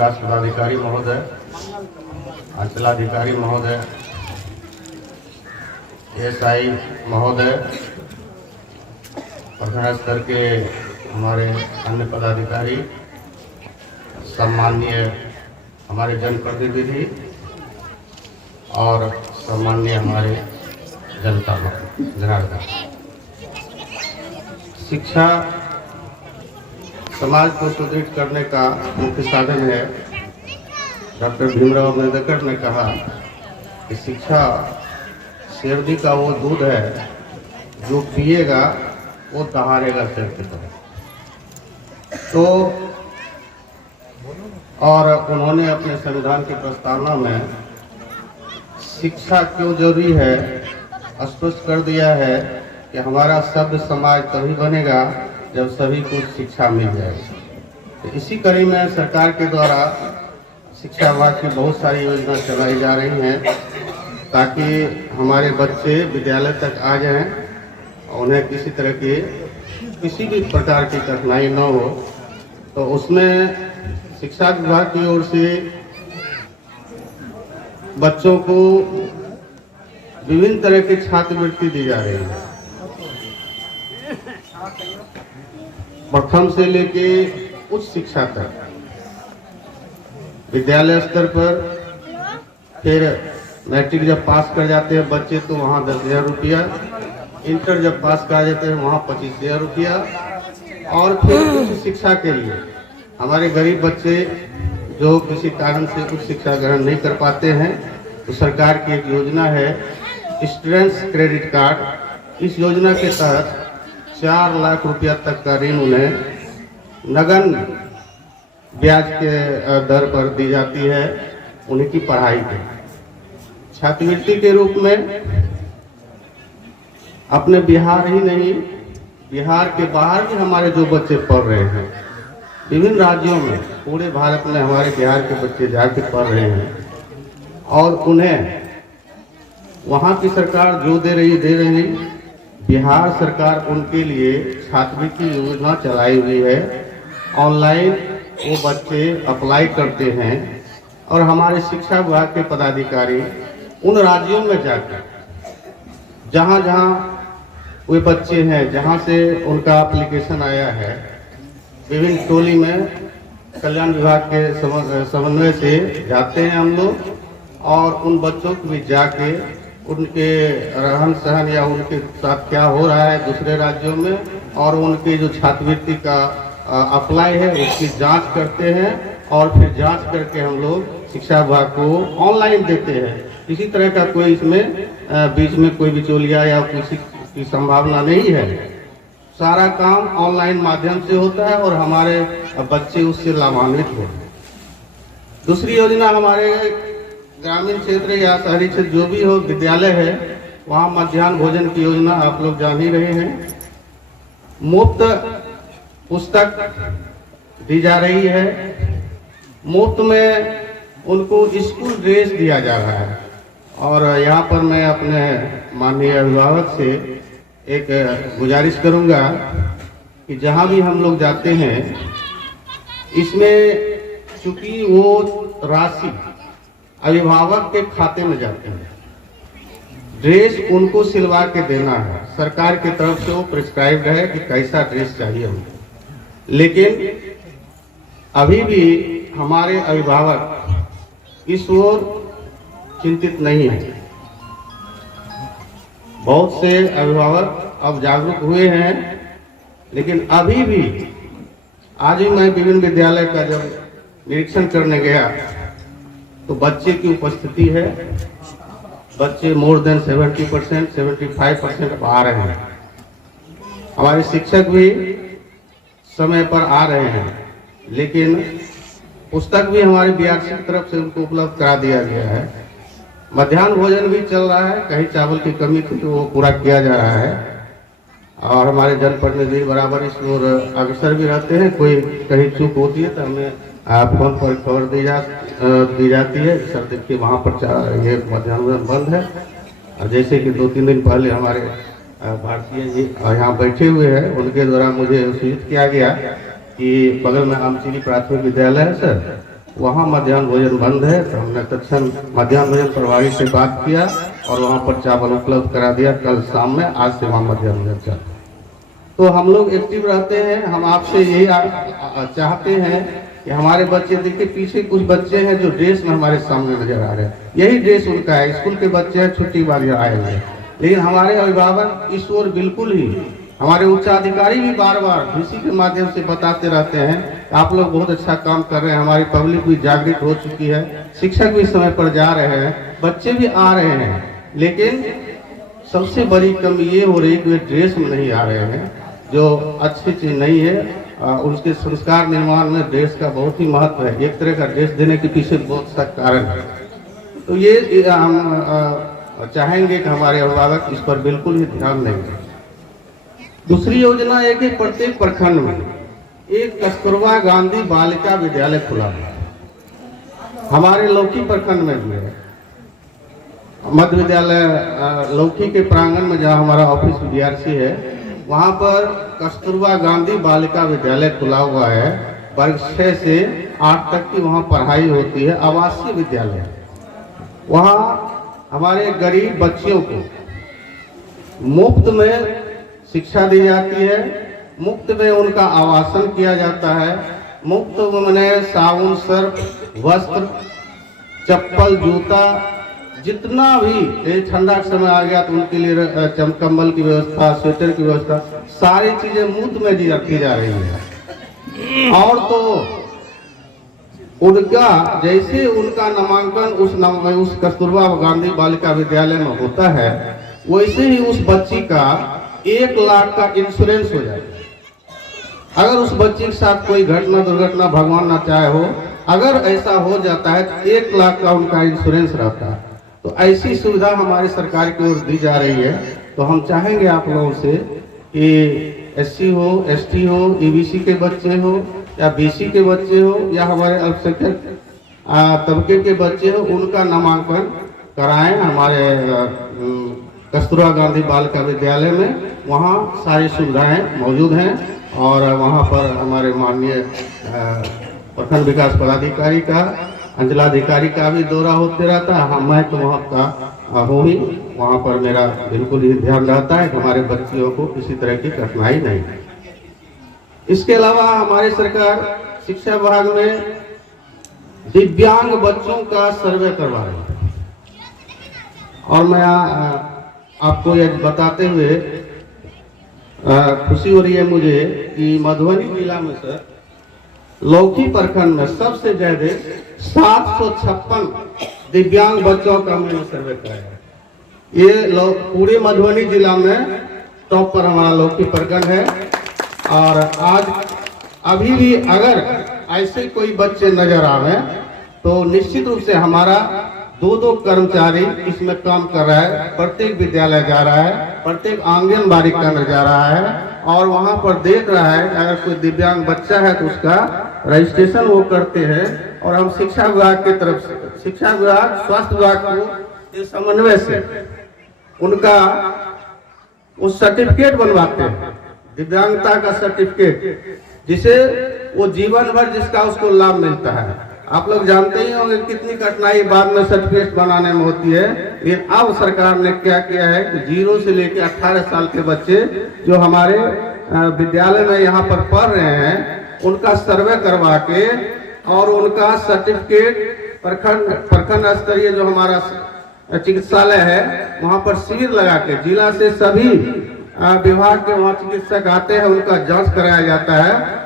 विकास पदाधिकारी महोदय, अंचलाधिकारी महोदय, एएसआई महोदय, प्रखंड स्तर के हमारे अन्य पदाधिकारी, सम्माननीय हमारे जनप्रतिनिधि और सम्माननीय हमारे जनता जनार्दन। शिक्षा समाज को सुदृढ़ करने का मुख्य साधन है। डॉक्टर भीमराव अम्बेडकर ने कहा कि शिक्षा शेरनी का वो दूध है जो पिएगा वो दहाड़ेगा सिर की तरह। तो और उन्होंने अपने संविधान की प्रस्तावना में शिक्षा क्यों जरूरी है स्पष्ट कर दिया है कि हमारा सभ्य समाज तभी बनेगा जब सभी को शिक्षा मिल जाएगी। तो इसी कड़ी में सरकार के द्वारा शिक्षा विभाग की बहुत सारी योजना चलाई जा रही हैं ताकि हमारे बच्चे विद्यालय तक आ जाएं, उन्हें किसी तरह की किसी भी प्रकार की कठिनाई न हो। तो उसमें शिक्षा विभाग की ओर से बच्चों को विभिन्न तरह की छात्रवृत्ति दी जा रही है। प्रथम से लेके उच्च शिक्षा तक, विद्यालय स्तर पर, फिर मैट्रिक जब पास कर जाते हैं बच्चे तो वहाँ 10,000 रुपया, इंटर जब पास कर जाते हैं वहाँ 25,000 रुपया, और फिर उच्च शिक्षा के लिए हमारे गरीब बच्चे जो किसी कारण से उच्च शिक्षा ग्रहण नहीं कर पाते हैं तो सरकार की एक योजना है स्टूडेंट्स क्रेडिट कार्ड। इस योजना के तहत 4 लाख रुपया तक का ऋण उन्हें नगद ब्याज के दर पर दी जाती है उनकी पढ़ाई के छात्रवृत्ति के रूप में। अपने बिहार ही नहीं, बिहार के बाहर भी हमारे जो बच्चे पढ़ रहे हैं विभिन्न राज्यों में, पूरे भारत में हमारे बिहार के बच्चे जाके पढ़ रहे हैं और उन्हें वहाँ की सरकार जो दे रही बिहार सरकार उनके लिए छात्रवृत्ति योजना चलाई हुई है। ऑनलाइन वो बच्चे अप्लाई करते हैं और हमारे शिक्षा विभाग के पदाधिकारी उन राज्यों में जाकर जहाँ जहाँ वे बच्चे हैं, जहाँ से उनका एप्लीकेशन आया है, विभिन्न टोली में कल्याण विभाग के समन्वय से जाते हैं हम लोग और उन बच्चों को भी जाके उनके रहन सहन या उनके साथ क्या हो रहा है दूसरे राज्यों में और उनके जो छात्रवृत्ति का अप्लाई है उसकी जांच करते हैं और फिर जांच करके हम लोग शिक्षा विभाग को ऑनलाइन देते हैं। किसी तरह का कोई इसमें बीच में कोई बिचौलिया या किसी की संभावना नहीं है। सारा काम ऑनलाइन माध्यम से होता है और हमारे बच्चे उससे लाभान्वित होते हैं। दूसरी योजना हमारे ग्रामीण क्षेत्र या शहरी क्षेत्र जो भी हो विद्यालय है वहाँ मध्याह्न भोजन की योजना आप लोग जान ही रहे हैं। मुफ्त पुस्तक दी जा रही है, मुफ्त में उनको स्कूल ड्रेस दिया जा रहा है। और यहाँ पर मैं अपने माननीय अभिभावक से एक गुजारिश करूँगा कि जहाँ भी हम लोग जाते हैं इसमें चूंकि वो राशि अभिभावक के खाते में जाते हैं, ड्रेस उनको सिलवा के देना है। सरकार की तरफ से वो प्रिस्क्राइब्ड है कि कैसा ड्रेस चाहिए उनको। लेकिन अभी भी हमारे अभिभावक इस ओर चिंतित नहीं है। बहुत से अभिभावक अब जागरूक हुए हैं, लेकिन अभी भी आज ही मैं विभिन्न विद्यालय का जब निरीक्षण करने गया तो बच्चे की उपस्थिति है, बच्चे मोर देन 70%, 75% आ रहे हैं। हमारे शिक्षक भी समय पर आ रहे हैं, लेकिन पुस्तक भी हमारी बीआरसी की तरफ से उनको उपलब्ध करा दिया गया है। मध्याह्न भोजन भी चल रहा है, कहीं चावल की कमी थी तो वो पूरा किया जा रहा है और हमारे जनप्रतिनिधि बराबर इस ओर अग्रसर भी रहते हैं। कोई कहीं चूक होती है तो हमें फोन पर खबर दी जाती है सर देखिए वहाँ पर ये मध्याह्न भोजन बंद है। और जैसे कि 2-3 दिन पहले हमारे भारतीय जी यहाँ बैठे हुए हैं, उनके द्वारा मुझे सूचित किया गया कि बगल में आमचीनी प्राथमिक विद्यालय है सर, वहाँ मध्याह्न भोजन बंद है। तो हमने तत्क्षण मध्याह्न भोजन प्रभारी से बात किया और वहाँ पर चावल उपलब्ध करा दिया। कल शाम में, आज से वहाँ मध्याह्न भोजन चल। तो हम लोग एक्टिव रहते हैं। हम आपसे यही चाहते हैं कि हमारे बच्चे, देखिए पीछे कुछ बच्चे हैं जो ड्रेस में हमारे सामने नजर आ रहे हैं, यही ड्रेस उनका है। स्कूल के बच्चे हैं, छुट्टी बाद आए हुए हैं, लेकिन हमारे अभिभावक इस ओर बिल्कुल ही, हमारे उच्चाधिकारी भी बार बार डीसी के माध्यम से बताते रहते हैं आप लोग बहुत अच्छा काम कर रहे हैं। हमारी पब्लिक भी जागृत हो चुकी है, शिक्षक भी समय पर जा रहे हैं, बच्चे भी आ रहे हैं, लेकिन सबसे बड़ी कमी ये हो रही है कि वे ड्रेस में नहीं आ रहे हैं, जो अच्छी चीज नहीं है। उनके संस्कार निर्माण में ड्रेस का बहुत ही महत्व है। एक तरह का ड्रेस देने के पीछे बहुत सा कारण है। तो ये हम चाहेंगे कि हमारे अभिभावक इस पर बिल्कुल ही ध्यान नहीं दें। दूसरी योजना है कि प्रत्येक प्रखंड में एक कस्तूरबा गांधी बालिका विद्यालय खुला है। हमारे लौकी प्रखंड में भी है मध्य विद्यालय, लौकी के प्रांगण में जहाँ हमारा ऑफिस डीआरसी है, वहाँ पर कस्तूरबा गांधी बालिका विद्यालय खुला हुआ है। वर्ग 6 से 8 तक की वहाँ पढ़ाई होती है, आवासीय विद्यालय। वहाँ हमारे गरीब बच्चियों को मुफ्त में शिक्षा दी जाती है, मुफ्त में उनका आवासन किया जाता है, मुफ्त में साबुन, सर्फ, वस्त्र, चप्पल, जूता, जितना भी ठंडा का समय आ गया तो उनके लिए कंबल की व्यवस्था, स्वेटर की व्यवस्था, सारी चीजें मुफ्त में दी जा रही है। और तो उनका जैसे उनका नामांकन उस कस्तूरबा गांधी बालिका विद्यालय में होता है, वैसे ही उस बच्ची का 1 लाख का इंश्योरेंस हो जाए। अगर उस बच्ची के साथ कोई घटना दुर्घटना भगवान ना चाहे हो, अगर ऐसा हो जाता है तो 1 लाख का उनका इंश्योरेंस रहता है। तो ऐसी सुविधा हमारी सरकार की ओर दी जा रही है। तो हम चाहेंगे आप लोगों से कि SC हो, ST हो, EBC के बच्चे हो या BC के बच्चे हो या हमारे अल्पसंख्यक तबके के बच्चे हो, उनका नामांकन कराएं हमारे कस्तूरबा गांधी बालिका विद्यालय में। वहाँ सारी सुविधाएं मौजूद हैं और वहाँ पर हमारे माननीय प्रखंड विकास पदाधिकारी का, अंचलाधिकारी का भी दौरा होते रहता है। मैं तो वहाँ का हूँ ही, वहाँ पर मेरा बिल्कुल ही ध्यान रहता है कि हमारे बच्चियों को किसी तरह की कठिनाई नहीं। इसके अलावा हमारी सरकार शिक्षा विभाग में दिव्यांग बच्चों का सर्वे करवा रही है। और मैं आपको यह बताते हुए खुशी हो रही है मुझे कि मधुबनी जिला में सर लौकी प्रखंड में सबसे ज्यादा 756 दिव्यांग बच्चों का मैंने सर्वे कराया। ये पूरे मधुबनी जिला में टॉप पर हमारा लौकी प्रखंड है। और आज अभी भी अगर ऐसे कोई बच्चे नजर आवे तो निश्चित रूप से हमारा 2 कर्मचारी इसमें काम कर रहा है। प्रत्येक विद्यालय जा रहा है, प्रत्येक आंगनबाड़ी केंद्र जा रहा है और वहां पर देख रहा है अगर कोई दिव्यांग बच्चा है तो उसका रजिस्ट्रेशन वो करते हैं। और हम शिक्षा विभाग की तरफ से, शिक्षा विभाग, स्वास्थ्य विभाग को समन्वय से उनका उस सर्टिफिकेट बनवाते हैं, दिव्यांगता का सर्टिफिकेट, जिसे वो जीवन भर जिसका उसको लाभ मिलता है। आप लोग जानते ही होंगे कितनी कठिनाई बाद में सर्टिफिकेट बनाने में होती है। लेकिन अब सरकार ने क्या किया है कि 0 से लेकर 18 साल के बच्चे जो हमारे विद्यालय में यहाँ पर पढ़ रहे हैं, उनका सर्वे करवा के और उनका सर्टिफिकेट प्रखंड स्तरीय जो हमारा चिकित्सालय है वहाँ पर शिविर लगा के जिला से सभी विभाग के वहाँ चिकित्सक आते हैं, उनका जांच कराया जाता है।